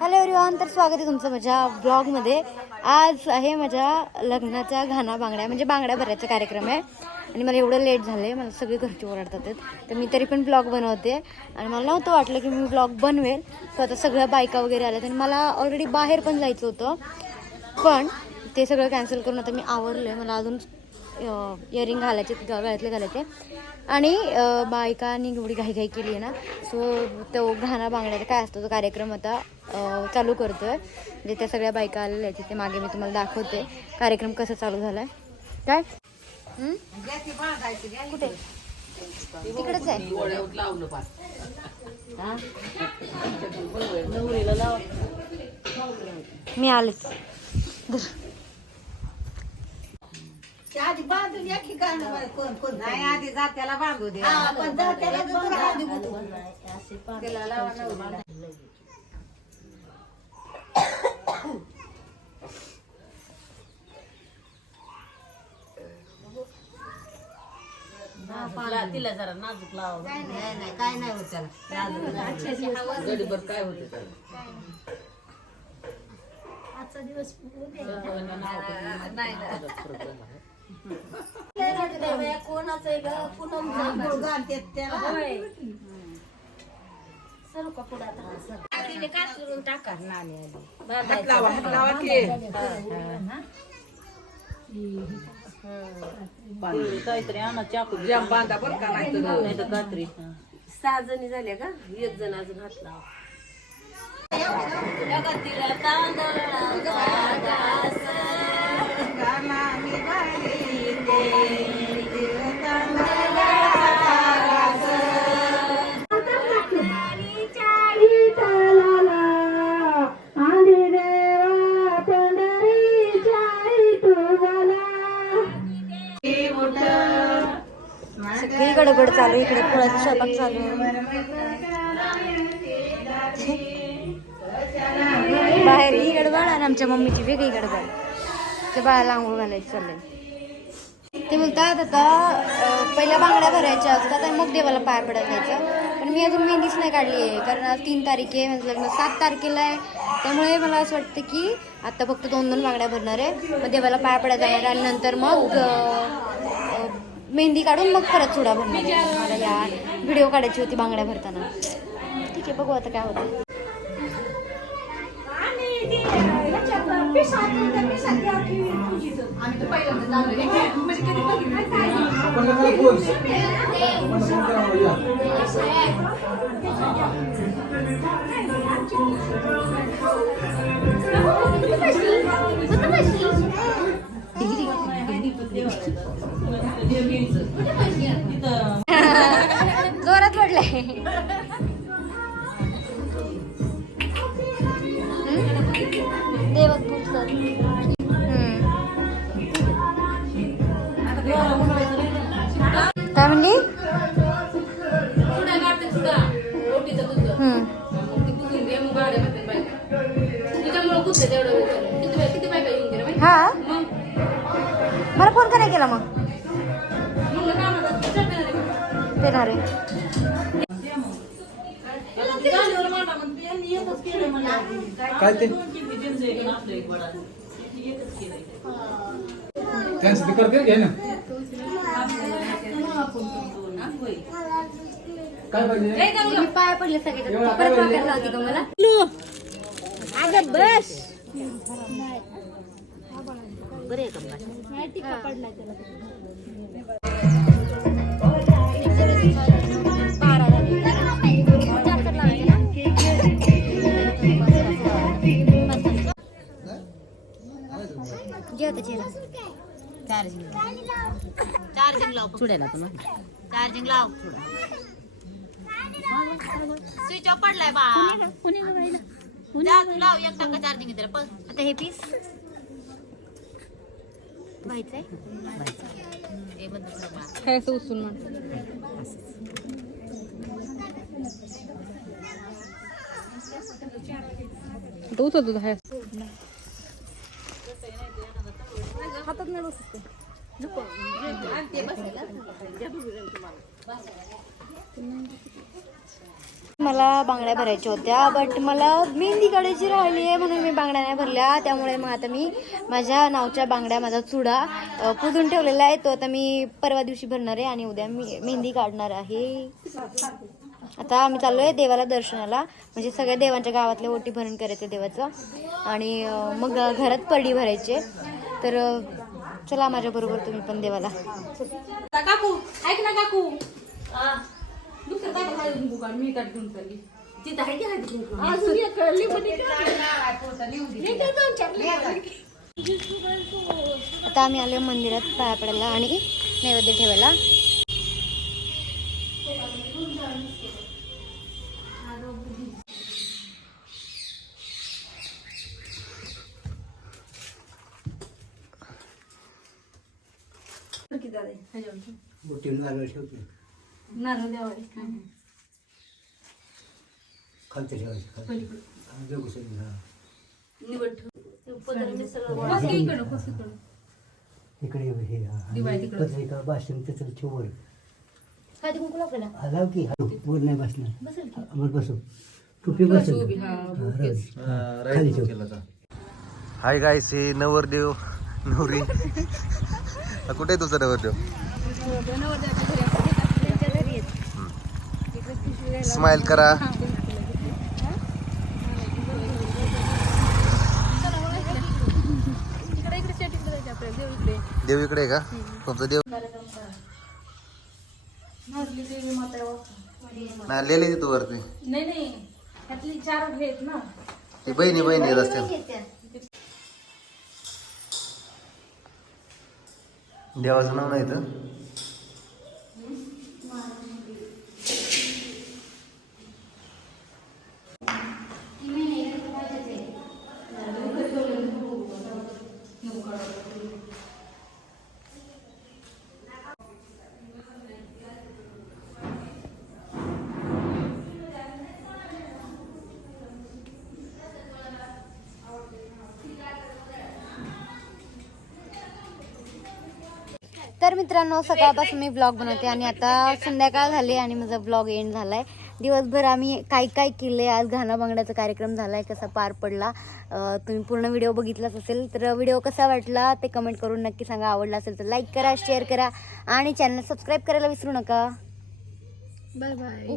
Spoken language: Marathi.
हॅलो एवरीवन तर स्वागत आहे तुमचं माझ्या ब्लॉगमध्ये आज आहे माझ्या लग्नाच्या घाणा बांगड्या म्हणजे बांगड्या भरायचा कार्यक्रम आहे. आणि मला एवढं लेट झालं आहे मला सगळे घरचे ओरडतात आहेत. तर मी तरी पण ब्लॉग बनवते. आणि मला नव्हतं वाटलं की मी ब्लॉग बनवेल. तर आता सगळ्या बायका वगैरे आल्यात आणि मला ऑलरेडी बाहेर पण जायचं होतं. पण ते सगळं कॅन्सल करून आता मी आवरलं आहे मला अजून इयरिंग घालायचे गळ्यातले घालायचे. आणि बायकांनी एवढी घाई घाई केली आहे ना सो तो घाणा बांगड्याचा काय असतो तो कार्यक्रम आता चालू करतो आहे म्हणजे त्या सगळ्या बायका आलेल्या आहेत तिथे मागे मी तुम्हाला दाखवते. कार्यक्रम कसा चालू झाला आहे काय कुठे? तिकडेच आहे. मी आलेच आधी बांधून या की गाणं बाई, कोण कोण नाही आधी जात्याला बांधू दे. हा, पण जात्याला तर हळदी कुंकू. तिला लावा नवरीला. तिला- तिला जरा नाजूक लावा. नाही नाही काय नाही होत त्याला. गडीभर काय होते लावा हात लावा की काहीतरी आणा चाकू जाम बांधा बरं का नाही तर कात्री सहा जणी झाल्या का? एक जण अजून हात लावा सगळी गडबड चालू आहे, इकडे पोळ्याचा स्वयंपाक चालू आहे. बाहेर ही गडबड आणि आमच्या मम्मीची वेगळी गडबड ते बाळाला आंघोळ घालायचं चाललंय ते बोलतात आता पहिल्या बांगड्या भरायच्या असतात आणि मग देवाला पाय पडत जायचं पण मी अजून मेहंदीच नाही काढली आहे कारण आज तीन तारीख आहे म्हणजे लग्न सात तारखेला आहे. त्यामुळे मला असं वाटतं की आता फक्त दोन दोन बांगड्या भरणार आहे मग देवाला पाय पडत जाणार आणि नंतर मग मेहंदी काढून मग परत चुडा भरणार आहे. मला या व्हिडिओ काढायची होती बांगड्या भरताना. ठीक आहे बघू आता काय होतं. जोरात पडलाय काय म्हणली हम्म. हा? मला फोन का नाही केला मग? आहे काय ते? त्यांचं ते करते घे ना. काय पाहिजे? मी पाय पडले सगळे. परत वाकायला लावते का मला? अगं बस. बरे जेवता चार्जिंग चार्जिंग लाव चुडायला तुला चार्जिंग लाव. स्विच ऑफ पडलाय बा. तू लाव एक टक्का चार्जिंग त्याला पण आता हे पीस. व्हायचंय. हे बंद कर बा. काय उचलून उचल तुझा हातात नाही बसत मला बांगड्या भरायच्या होत्या बट मला मेहंदी काढायची राहिली आहे म्हणून मी बांगड्या नाही भरल्या. त्यामुळे मग आता मी माझ्या नावच्या बांगड्या माझा चुडा पुजून ठेवलेला आहे. तो आता मी परवा दिवशी भरणार आहे आणि उद्या मी मेहंदी काढणार आहे. आता आम्ही चाललोय देवाला दर्शनाला. म्हणजे सगळ्या देवांच्या गावातले ओटी भरण करायचं देवाचं. आणि मग घरात परडी भरायचे तर चला माझ्याबरोबर तुम्ही पण देवाला. काकू ऐक ना काकू. मी चालली. तिथं आहे की आता आम्ही आलो मंदिरात पाया पडायला आणि नैवेद्य ठेवायला. बोटीला नारळ ठेवते नारळ द्यावाय खालते ठेवायचे खालते. जगू सगळी? हा. निवड ठेव. पदर मिसळलं. बस की इकडं, बस इकडं. इकडे हे हा. दिवाळी आणि तिकडं. पत्रिका भाषण त्याचं ठेवर हळदी कुंकू लागलं आला की. हा वर नाही बसणार. बसेल की. वर बसू टोपी बसेल. उभी, हा, बुकेच. खाली ठेव. हाय गायस हे नवरदेव. नवरी. कुठे आहे तुझा नवरदेव? स्माइल करा. देव इकडे आहे का? तुमचा देव नाही लिहिले तू वरती. नाही नाही. ना. बहिणी बहिणी येत देवाचं नाव नाही तर? तर मित्रांनो सकाळपासून मी ब्लॉग बनवते आणि आता संध्याकाळ झाली आणि माझा ब्लॉग एंड झालाय. दिवसभर आम्ही काय काय केले आज घाणा बांगड्याचा कार्यक्रम झालाय कसा पार पडला. तुम्ही पूर्ण व्हिडिओ बघितलाच असेल तर व्हिडिओ कसा वाटला ते कमेंट करून नक्की सांगा. आवडला असेल तर लाईक करा शेअर करा आणि चॅनल सबस्क्राईब करायला विसरू नका. Bye bye